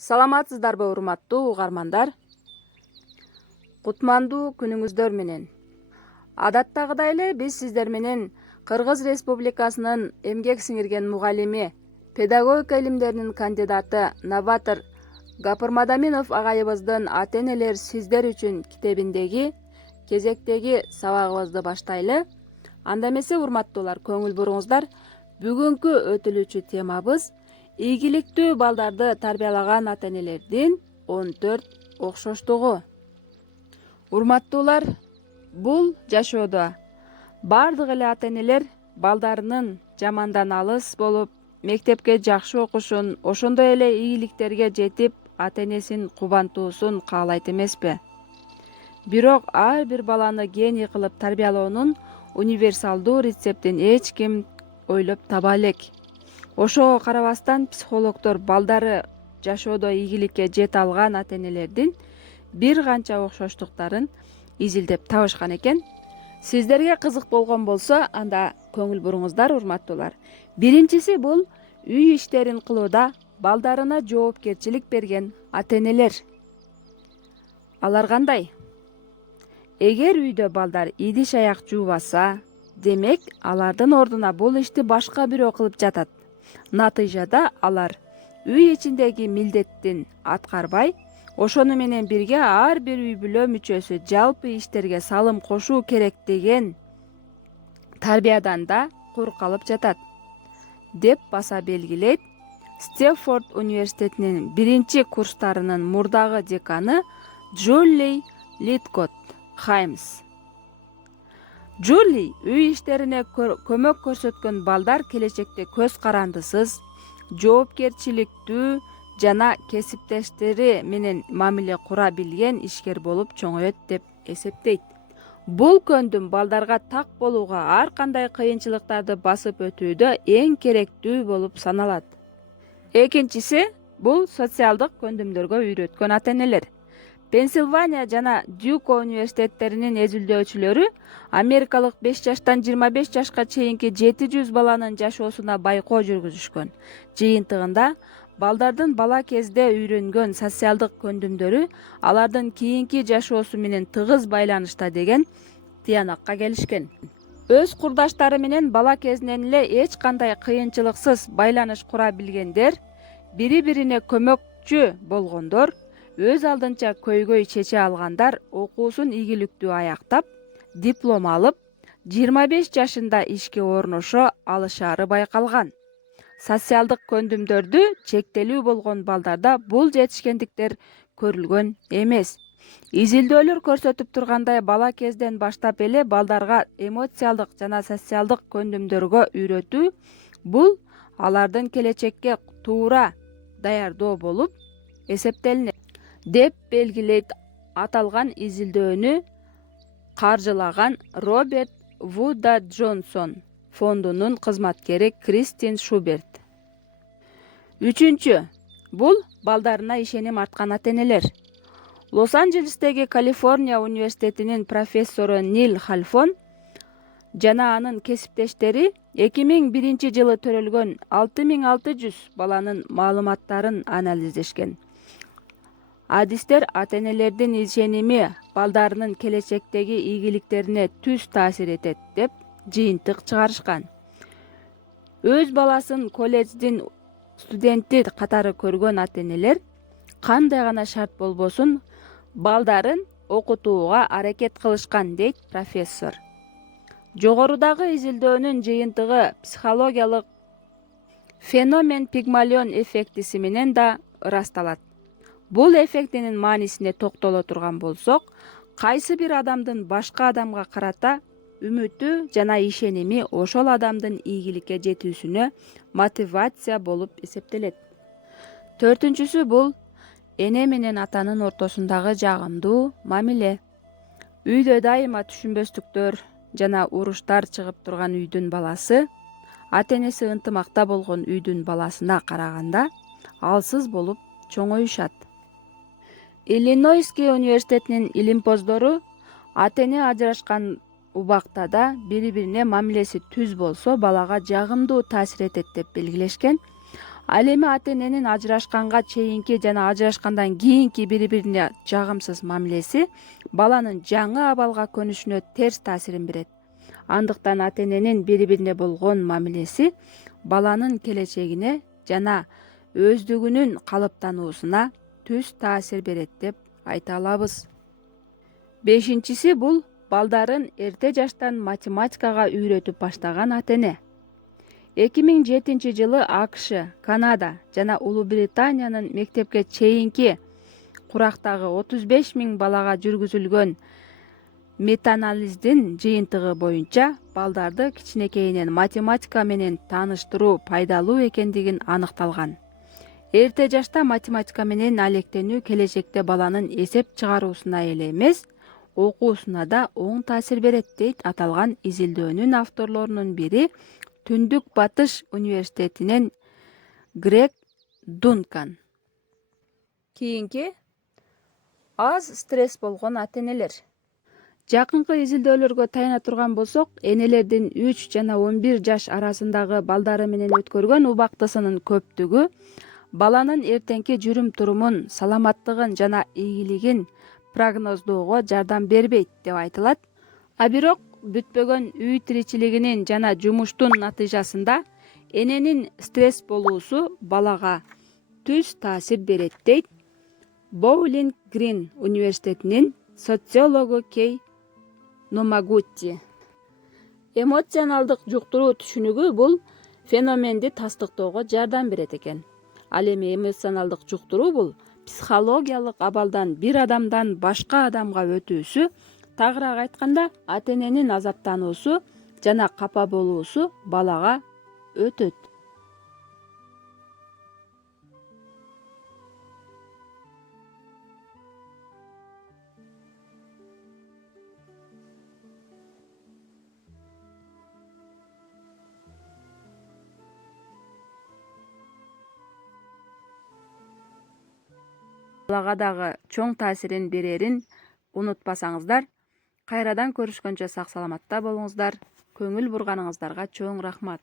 Саламатсыздарбы урматтуу угармандар? Кутмандуу күнүңүздөр менен. Адаттагыдай эле биз сиздер менен Кыргыз Республикасынын эмгек сиңирген мугалими, педагогика илимдеринин кандидаты, новатор Гапырмадаминов агайыбыздын ата-энелер сиздер үчүн китебиндеги кезектеги сабагыбызды баштайлы. Анда эмесе урматтуулар, көңүл буруңуздар. Бүгүнкү өтүлүүчү темабыз ийгиликтүү балдарды тарбиялаган ата-энелердин 14 окшоштугу. Урматтуулар, бул жашоодо бардык эле ата-энелер балдарынын жамандан алыс болуп, мектепке жакшы окушун, ошондой эле ийгиликтерге жетип, ата-энесин кубантуусун каалайт эмеспи? Бирок ар бир баланы гений кылып тарбиялоонун универсалдуу рецептин эч ким ойлоп таба элек. Ошого карабастан психологдор балдары жашоодо ийгиликке жете алган ата-энелердин бир канча окшоштуктарын изилдеп табышкан экен. Сиздерге кызык болгон болсо, анда көңүл буруңуздар урматтуулар. Биринчиси бул үй иштерин кылууда балдарына жоопкерчилик берген ата-энелер. Алар кандай? Эгер үйдө балдар идиш аяк жуубаса, демек алардын ордуна бул ишти башка бирөө кылып жатат. Натыйжада алар үй ичиндеги милдеттин аткарбай, ошону менен бирге ар бир үй бүлө мүчөсү жалпы иштерге салым кошуу керек деген тарбиядан да кур калып жатат, деп баса белгилейт Стэнфорд университетинин биринчи курстарынын мурдагы деканы Джули Литкот Хаймс. Джули үй иштерине көмөк көрсөткөн балдар келечекте көз карандысыз, жоопкерчиликтүү жана кесиптештери менен мамиле кура билген ишкер болуп чоңоет деп эсептейт. Бул көндүм балдарга так болууга, ар кандай кыйынчылыктарды басып өтүүдө эң керектүү болуп саналат. Экинчиси бул социалдык көндүмдөргө үйрөткөн ата-энелер. Пенсильвания жана Дюк университеттеринин изилдөөчүлөрү америкалык 5 жаштан 25 жашка чейинки 700 баланын жашоосуна байкоо жүргүзүшкөн. Жыйынтыгында балдардын бала кезде үйрөнгөн социалдык көндүмдөрү алардын кийинки жашоосу менен тыгыз байланышта деген тыянакка келишкен. Өз курдаштары менен бала кезинен эле эч кандай кыйынчылыксыз байланыш кура билгендер, бири-бирине көмөкчү болгондор, өз алдынча көйгөй чече алгандар окуусун ийгиликтүү аяктап, диплом алып, 25 жашында ишке орношо алышары байкалган. Социалдык көндүмдөрдү чектелүү болгон балдарда бул жетишкендиктер көрүлгөн эмес. Изилдөөлөр көрсөтүп тургандай, бала кезден баштап эле балдарга эмоциялдык жана социалдык көндүмдөргө үйрөтүү бул алардын келечекке туура даярдоо болуп эсептелинет, деп белгилейт аталган изилдөөнү каржылаган Роберт Вуда Джонсон фондунун кызматкери Кристин Шуберт. Үчүнчү, бул балдарына ишеним арткан ата-энелер. Лос-Анджелестеги Калифорния университетинин профессору Нил Хальфон жана анын кесиптештери 2001 жылы төрөлгөн 6600 баланын маалыматтарын анализдешкен. Адистер ата-энелердин ишеними балдарынын келечектеги ийгиликтерине түз таасир этет деп жыйынтык чыгарышкан. Өз баласын колледждин студенти катары көргөн ата-энелер кандай гана шарт болбосун балдарын окутууга аракет кылышкан, дейт профессор. Жогорудагы изилдөөнүн жыйынтыгы психологиялык феномен Пигмалион эффектиси менен да ырасталат. Бул эффектинин маанисине токтоло турган болсок, кайсы бир адамдын башка адамга карата үмүтү жана ишеними ошол адамдын ийгиликке жетүүсүнө мотивация болуп эсептелет. Төртүнчүсү бул эне менен атанын ортосундагы жагымдуу мамиле. Үйдө дайыма түшүнбөстүктөр жана уруштар чыгып турган үйдүн баласы ата-энеси ынтымакта болгон үйдүн баласына караганда алсыз болуп чоңоюшат. Иллинойский университетинин илимпоздору ата-эне ажырашкан убакта да бири-бирине мамилеси түз болсо балага жагымдуу таасир этет деп белгилешкен. Ал эми ата эненин ажырашканга чейинки жана ажырашкандан кийинки бири бирине жагымсыз мамилеси баланын жаңы абалга көнүшүнө терс таасирин берет. Андыктан ата эненин бири бирине болгон мамилеси баланын келечегине жана өздүгүнүн калыптануусуна түз таасир берет деп айта алабыз. Бешинчиси бул балдарын эрте жаштан математикага үйрөтүп баштаган ата эне. 2007 жылы АКШ, Канада жана Улуу Британиянын мектепке чейинки курактагы 35 000 балага жүргүзүлгөн метаанализдин жыйынтыгы боюнча балдарды кичинекейинен математика менен тааныштыруу пайдалуу экендигин аныкталган. Эрте жашта математика менен алектенүү келечекте баланын эсеп чыгаруусуна эле эмес, окуусуна да оң таасир берет дейт аталган изилдөөнүн авторлорунун бири Түндүк Батыш университетинен Грег Дункан. Кийинки аз стресс болгон ата энелер. Жакынкы изилдөөлөргө таяна турган болсок, энелердин 3 жана 11 жаш арасындагы балдары менен өткөргөн убактысынын көптүгү баланын эртеңки жүрүм-турумун, саламаттыгын жана ийгилигин прогноздоого жардам бербейт деп айтылат. А бирок бүтпөгөн үй тиричилигинин жана жумуштун натыйжасында эненин стресс болуусу балага түз таасир берет дейт Боулинг Грин университетинин социологу Кей Номагутти. Эмоционалдык жуктуруу түшүнүгү бул феноменди тастыктоого жардам берет экен. Ал эми эмоционалдык жуктуруу бул психологиялык абалдан бир адамдан башка адамга өтүүсү, тагыраак айтканда ата эненин азаптануусу жана капа болуусу балага өтөт. Балага дагы чоң таасирин берерин унутпасаңыздар. Кайрадан көрүшкөнчө сак саламатта болуңуздар. Көңүл бурганыңыздарга чоң рахмат.